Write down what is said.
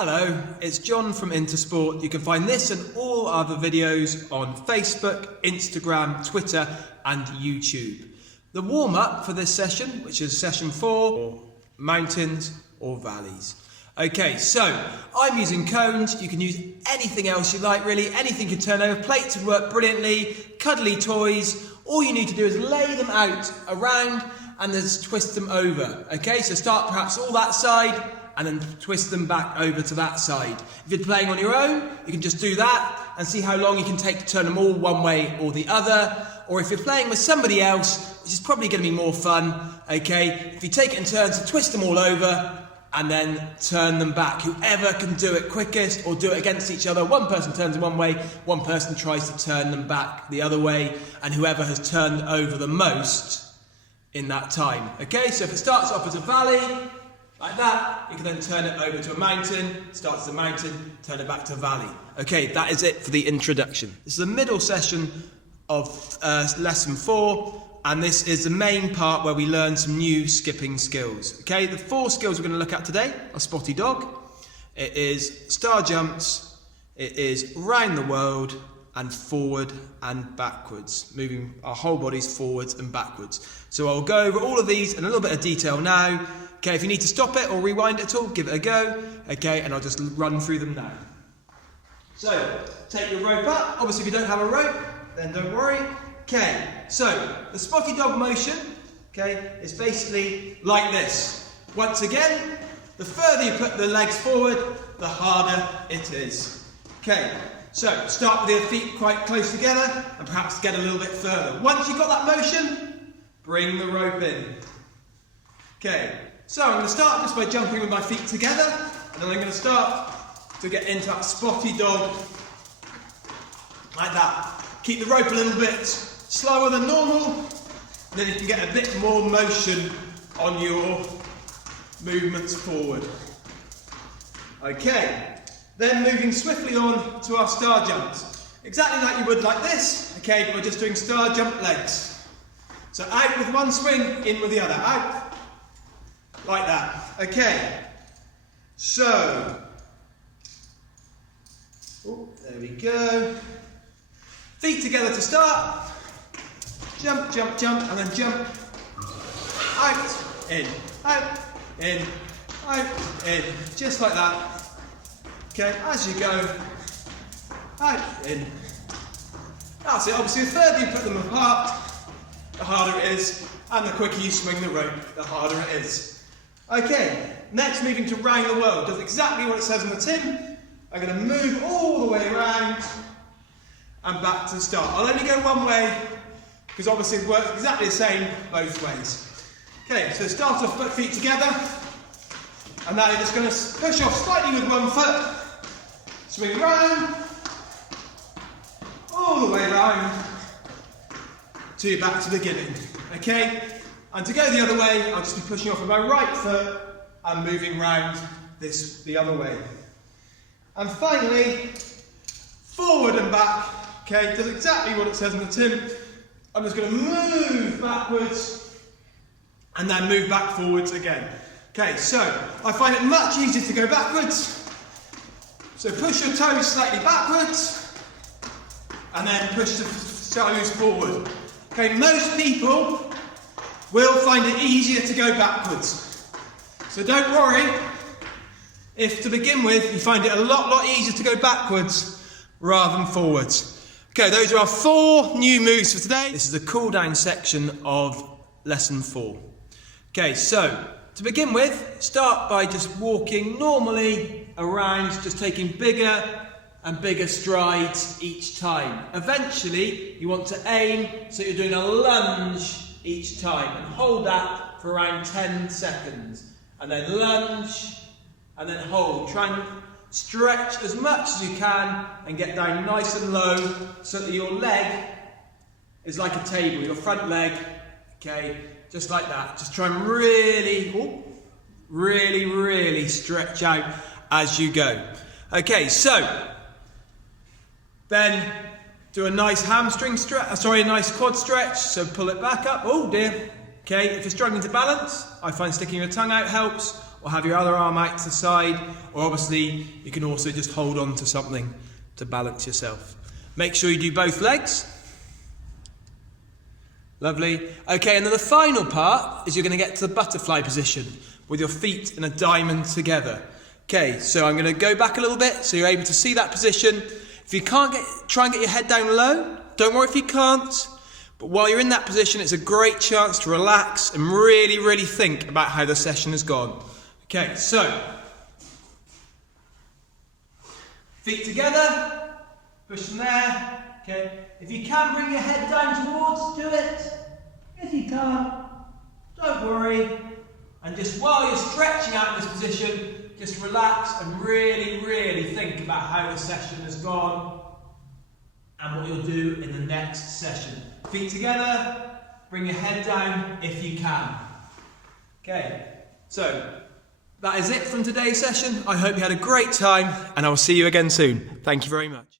Hello, it's John from Intersport. You can find this and all other videos on Facebook, Instagram, Twitter and YouTube. The warm-up for this session, which is session 4, or mountains or valleys. Okay, so I'm using cones. You can use anything else you like really, anything you can turn over. Plates would work brilliantly, cuddly toys. All you need to do is lay them out around and then twist them over. Okay, so start perhaps all that side and then twist them back over to that side. If you're playing on your own, you can just do that and see how long you can take to turn them all one way or the other. Or if you're playing with somebody else, which is probably going to be more fun, okay, if you take it in turns to twist them all over and then turn them back. Whoever can do it quickest or do it against each other. One person turns them one way, one person tries to turn them back the other way, and whoever has turned over the most in that time. Okay, so if it starts off as a valley, like that, you can then turn it over to a mountain, starts as a mountain, turn it back to a valley. Okay, that is it for the introduction. This is the middle session of lesson 4, and this is the main part where we learn some new skipping skills. Okay, the 4 skills we're going to look at today are Spotty Dog, it is Star Jumps, it is Round the World, and Forward and Backwards, moving our whole bodies forwards and backwards. So I'll go over all of these in a little bit of detail now. Okay, if you need to stop it or rewind it at all, give it a go. Okay, and I'll just run through them now. So, take your rope up. Obviously, if you don't have a rope, then don't worry. Okay, so the Spotty Dog motion, okay, is basically like this. Once again, the further you put the legs forward, the harder it is. Okay, so start with your feet quite close together and perhaps get a little bit further. Once you've got that motion, bring the rope in. Okay, so I'm going to start just by jumping with my feet together, and then I'm going to start to get into that Spotty Dog, like that. Keep the rope a little bit slower than normal, and then you can get a bit more motion on your movements forward. Okay, then moving swiftly on to our star jumps. Exactly like you would like this, okay, but we're just doing star jump legs. So out with one swing, in with the other, out. Like that. Okay. So, there we go. Feet together to start. Jump, jump, jump, and then jump. Out, in, out, in, out, in. Just like that. Okay, as you go. Out, in. That's it. Obviously, the further you put them apart, the harder it is. And the quicker you swing the rope, the harder it is. Okay, next moving to Round the World. Does exactly what it says on the tin. I'm going to move all the way around and back to the start. I'll only go one way because obviously it works exactly the same both ways. Okay, so start off, put feet together, and now you're just going to push off slightly with one foot, swing round, all the way around till you're back to the beginning. Okay? And to go the other way, I'll just be pushing off with my right foot and moving round this the other way. And finally, forward and back. Okay, does exactly what it says on the tin. I'm just going to move backwards and then move back forwards again. Okay, so I find it much easier to go backwards. So push your toes slightly backwards and then push the toes forward. Okay, most people will find it easier to go backwards. So don't worry if to begin with you find it a lot easier to go backwards rather than forwards. Okay, those are our 4 new moves for today. This is the cool down section of lesson 4. Okay, so to begin with, start by just walking normally around, just taking bigger and bigger strides each time. Eventually, you want to aim so you're doing a lunge each time, and hold that for around 10 seconds, and then lunge, and then hold. Try and stretch as much as you can and get down nice and low so that your leg is like a table, your front leg, okay, just like that. Just try and really stretch out as you go. Okay, so then do a nice hamstring stretch, a nice quad stretch, so pull it back up, oh dear. Okay, if you're struggling to balance, I find sticking your tongue out helps, or or have your other arm out to the side, or obviously you can also just hold on to something to balance yourself. Make sure you do both legs. Lovely. Okay, and then the final part is you're going to get to the butterfly position with your feet in a diamond together. Okay, so I'm going to go back a little bit so you're able to see that position. If you can't try and get your head down low. Don't worry if you can't. But while you're in that position, it's a great chance to relax and really, really think about how the session has gone. Okay, so feet together, push from there. Okay, if you can bring your head down towards, do it. If you can't, don't worry. And just while you're stretching out this position, just relax and really, really think about how the session has gone and what you'll do in the next session. Feet together, bring your head down if you can. Okay, so that is it from today's session. I hope you had a great time and I will see you again soon. Thank you very much.